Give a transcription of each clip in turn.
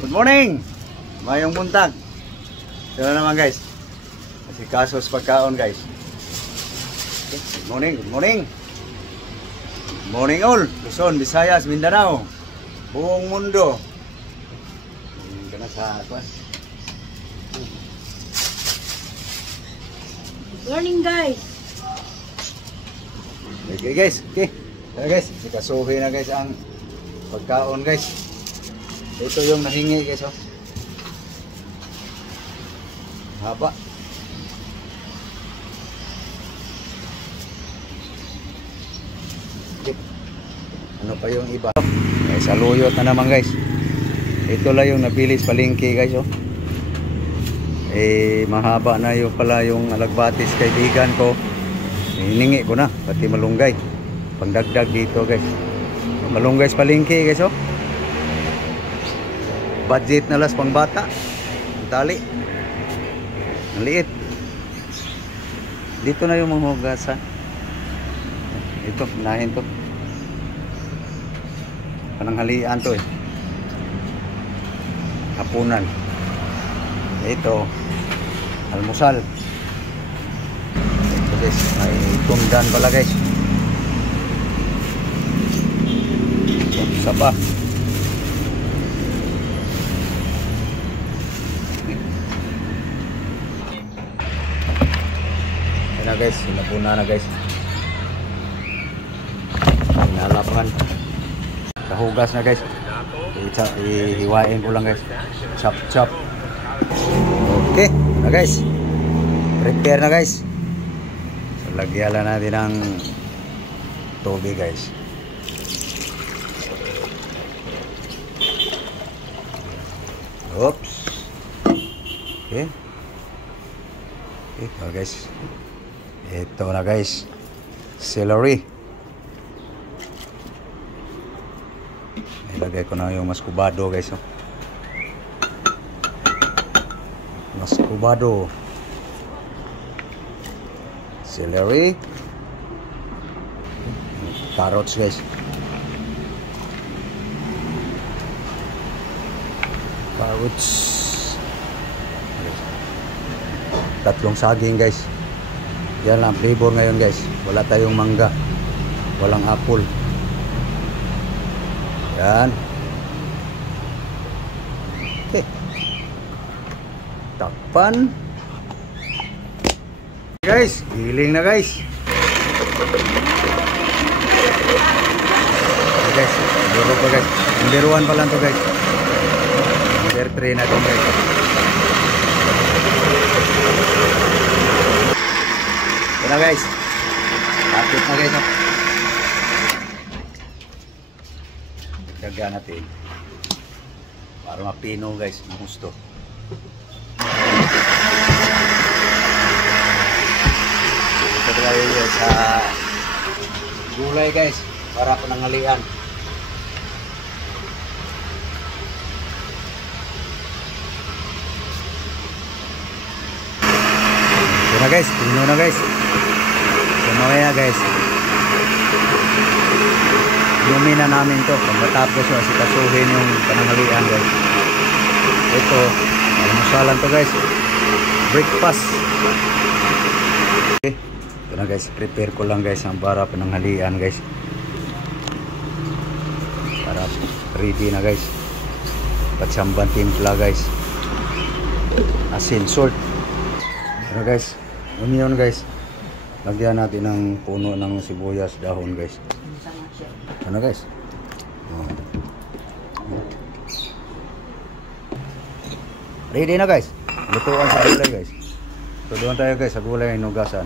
Good morning! Mayong buntag. Ito na naman guys. Kasi kasos pagkaon guys. Good morning, good morning. Good morning all. Luzon, Visayas, Mindanao. Buong mundo. Ito na sa kwan. Good morning guys. Okay guys, okay. Tara guys, sikasuhin na guys ang pagkaon guys. Ito yung nahingi guys oh. Haba. Okay. Ano pa yung iba? Ay, saluyot na naman guys. Ito lang yung nabilis palengke guys oh. Eh mahaba na yung pala yung alagbatis kaibigan ko. Hiningi ko na pati malunggay. Pangdagdag dito guys. Malunggay sa palengke guys oh. Budget na las pang bata. Tali. Ang liit. Dito na yung mga hugasan. Ito, nahin to. Pananghalian to eh. Hapunan. Ito, almusal. Ito guys, may tundan pala guys. Isa pa. Ayan na guys, sinapuna na guys. Hinalapan. Kahugas na guys. Ihiwain ko lang guys. Chop chop. Okay na guys. Prepare na guys. So, lagyan lang natin ng tubig guys. Oops. Okay. Ito guys. Ito na guys. Celery. Ilagay ko na yung mascubado guys. Oh. Mascubado. Celery. Carrots guys. Carrots. Tatlong saging guys. Yan lang flavor ngayon guys. Wala tayong mangga. Walang apple. Yan. Okay. Takpan. Guys, giling na guys. Okay guys, duro pa guys. Number 1 pa lang to guys. Number 3 na to guys. Ito na guys. Tapos na guys. Dagdagan natin. Para mapino guys. Ang gusto. Ito tayo guys sa gulay guys. Para pananghalian. Ito na guys. Pino na guys. So mamaya guys. Inumin na namin to. Pagkatapos yung asikasuhin yung pananghalian guys. Ito. Almusalan to guys. Breakfast. Okay. Ito na guys. Prepare ko lang guys ang para pananghalian guys. Para ready na guys. Patsamban timpla guys. Asin, salt. Ito guys. Onion guys. Lagyan natin ng puno ng sibuyas, dahon guys. Ano guys? Ready na guys. Lutuan sa gulay guys. Tuduan tayo guys sa gulay ng nugasan.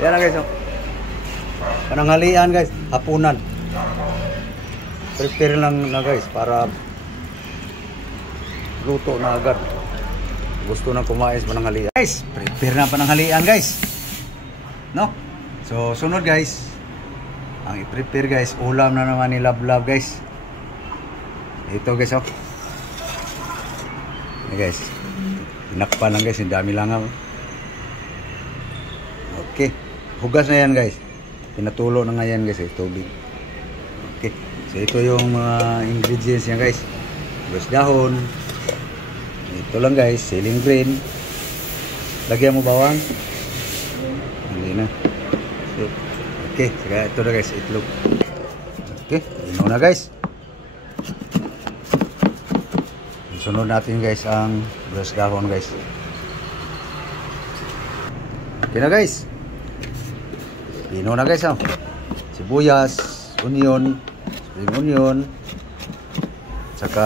Yan na guys. Pananghalian guys. Hapunan. Prepare lang na guys para luto na agad. Gusto na kumain sa pananghalian. Guys, prepare na pananghalian guys. No? So, sunod guys. Ang i-prepare guys, ulam na naman ni Love Love guys. Ito guys oh. Guys. Tinakpan lang guys, ang dami lang ako. Okay. Hugas na yan guys. pinatulo na nga yan guys eh, tubig. Okay, so ito yung mga ingredients niya guys. Guys, dahon. Ito lang guys, ceiling green. Lagyan mo bawang? Hindi na. Okay, saka ito na guys, itlog. Okay, ino na guys. Sunod natin guys ang brush dahon guys. Okay na guys. Ino na guys oh. Sibuyas, onion, spring onion, saka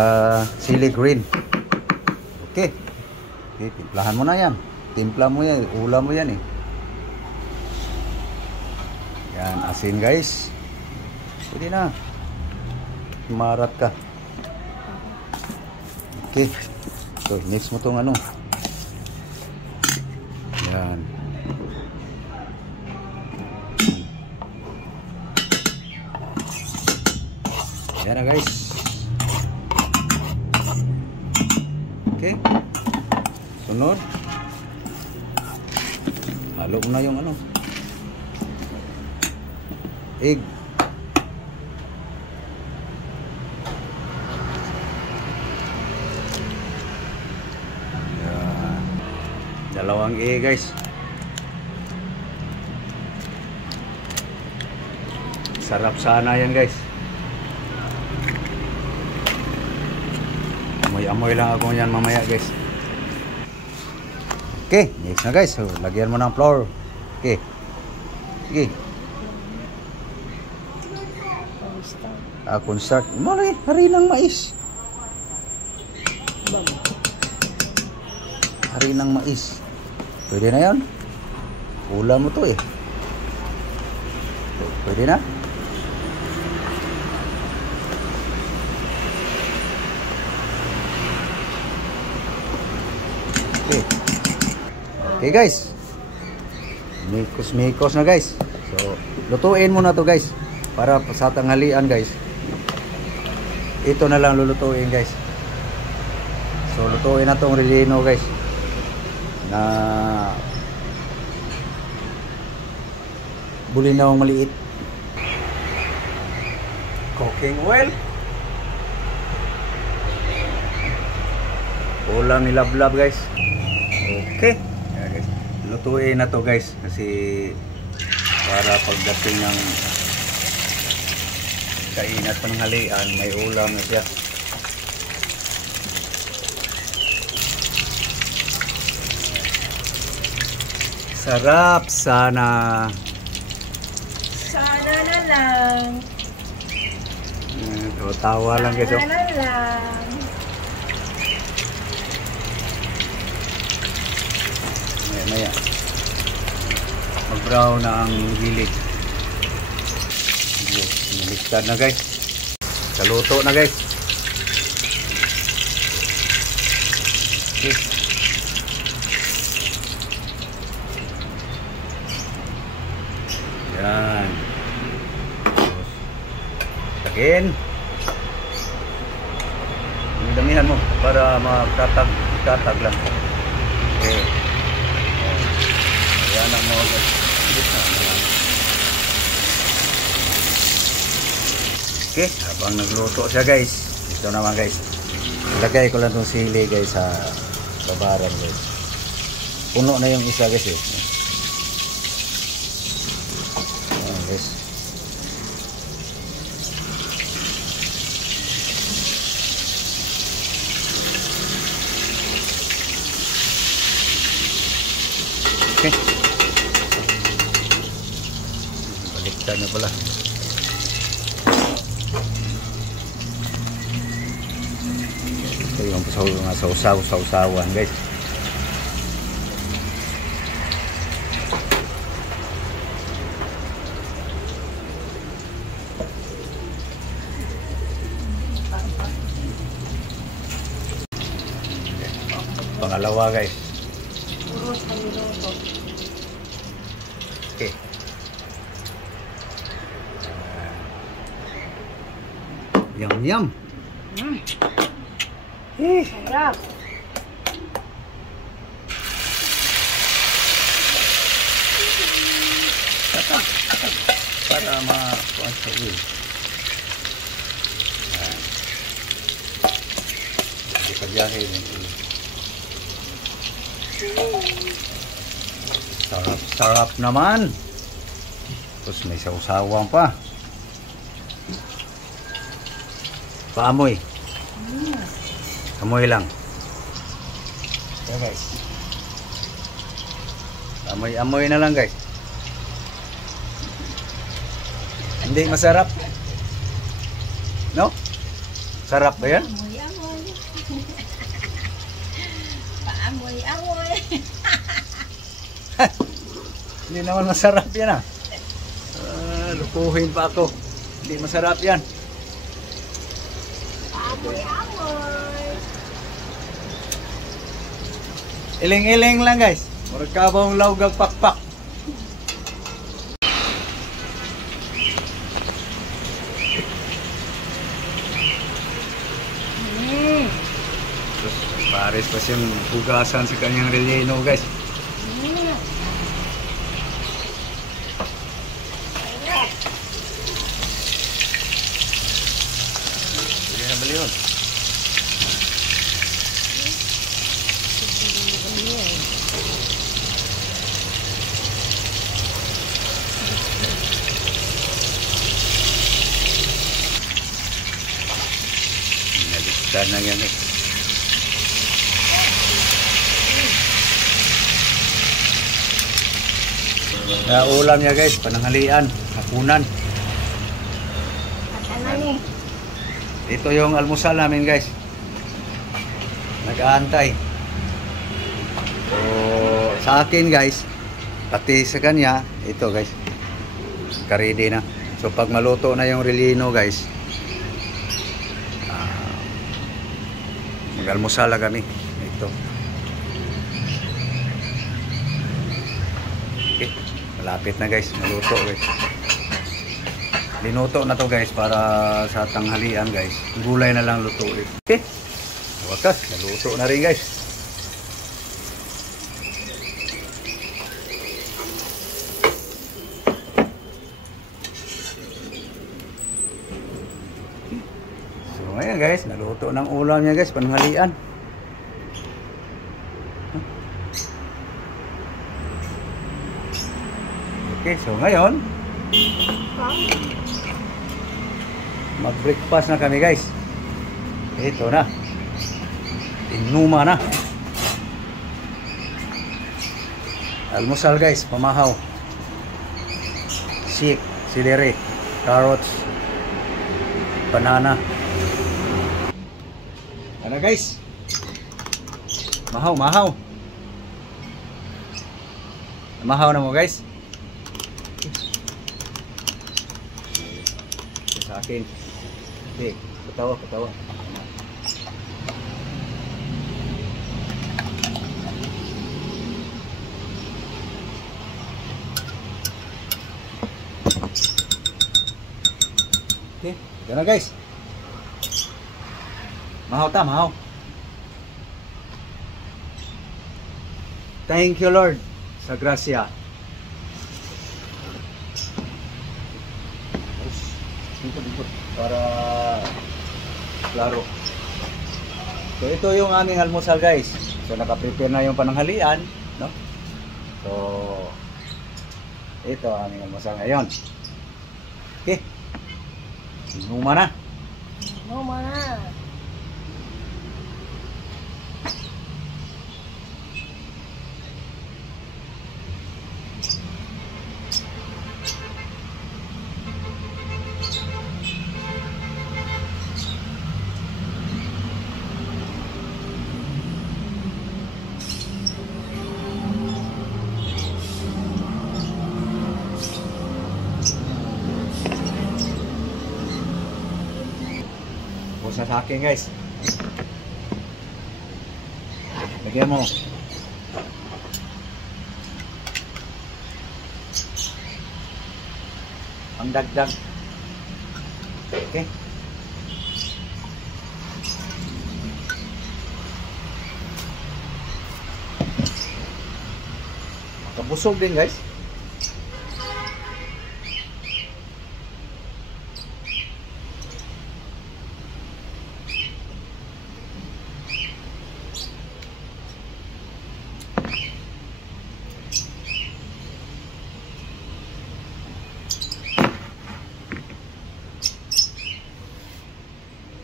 chili green. Okay. Okay, timplahan mo na yan. Timpla mo yan, ulam mo yan eh. Yan, asin guys. Pwede na. Marat ka. Okay. So, mix mo tong ano. Yan. Yan na guys. Okay. Sunod. Halo mo na yung ano. Egg. Dalawang egg guys. Sarap sana yan guys. Amoy-amoy lang ako yan mamaya guys. Okay, mix na guys. So, lagyan mo ng flour. Okay. Sige. Cornstarch. Malay, harinang mais. Harinang mais. Pwede na yan. Ulam mo to eh. Pwede na. Okay. Okay guys. Mikos na guys. So, lutuin mo na to guys. Para sa tanghalian guys. Ito na lang lulutuin guys. So, lutuin na tong relleno guys. Na bulinawang maliit. Cooking oil. Ulam ni Lablab guys. Okay. Ayan, guys. Lutuin na to guys kasi para pagdating ng kainat panghalian may ulam na siya. Sarap sana. Sana na lang. Tawa lang guys. Sana na lang. Maya mag-brown na ang gilid. Naliktad na guys. Kaluto na guys. Okay. Yan. Again. Damihan mo para makatag lang. Okay. Yan ang mga okay, habang nagluto siya guys, ito naman guys, lagay ko lang itong sili guys sa babaran guys. Puno na yung isa guys eh. Ayan guys. Okay. Baliktad na pala. Ito yung sausawan guys. Pangalawa guys. Okay. Yum. Sarap. para ma-kuha sa oil. Ayan. Ipagyahe yung oil. Sarap naman. Tapos may sausawang pa. Paamoy. Amoy lang. Okay guys. Amoy na lang guys. Hindi masarap. No? Sarap ba yan? Amoy-amoy. Paamoy-amoy. Hindi naman masarap yan ah. Lukuhin pa ako. Hindi masarap yan. Paamoy-amoy. Iling-iling lang guys. Murag kabang lawgag pakpak. Terus pares pa siyang hugasan sa kanyang relleno guys. Sige na bali yun. Naligtan na yan guys. Ulam niya guys, pananghalian, hapunan. At ano ni? Ito yung almusal namin guys. Nag-aantay. So, sa akin guys, pati sa kanya, ito guys, karedy na. So pag maluto na yung relleno guys, mag-almusal na kami. Ito. Okay, malapit na guys, maluto guys. Linuto na to guys para sa tanghalian guys. Gulay na lang lutuin. Okay. Wakas, naluto na rin guys. So ngayon guys, naluto ng ulam niya guys, panghalian. Okay, so ngayon mag-breakfast na kami guys. Ito na. Inuma na. Almusal guys, pamahaw. Sik, celery, carrots, banana. Ano guys? Mahaw, mahaw. Mahaw na mo guys. Sa akin. Okay, katawa, katawa. Okay, yan na guys. Mahaw ta, mahaw. Thank you Lord sa grasya. Para klaro. So ito yung aming almusal guys. So naka-prepare na yung pananghalian, no? So ito ang aming almusal ngayon. Okay. Inuma na. Inuma na. Bukas na sa akin guys. Lagyan mo. Ang dagdag. Okay. Makabusog din guys.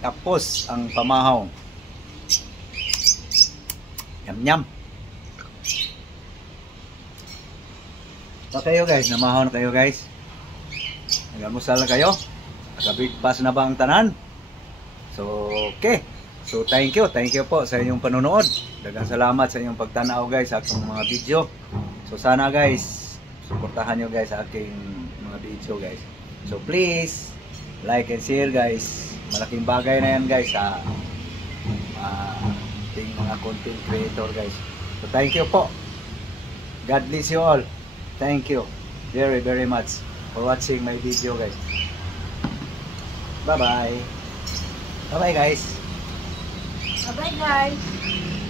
Tapos ang pamahaw. Yum yum. Pa kayo guys, namahaw na kayo guys. Nagamusal na kayo. Nagabigpas na ba ang tanan? So, okay. So, thank you po sa inyong panonood. Daghang salamat sa inyong pagtanaw guys sa akong mga video. So, sana guys, suportahan nyo guys sa aking mga video guys. So, please, like and share guys. Malaking bagay na yan guys sa ating mga content creator guys. So, thank you po. God bless you all. Thank you very very much for watching my video guys. Bye bye. Bye bye guys. Bye-bye, guys.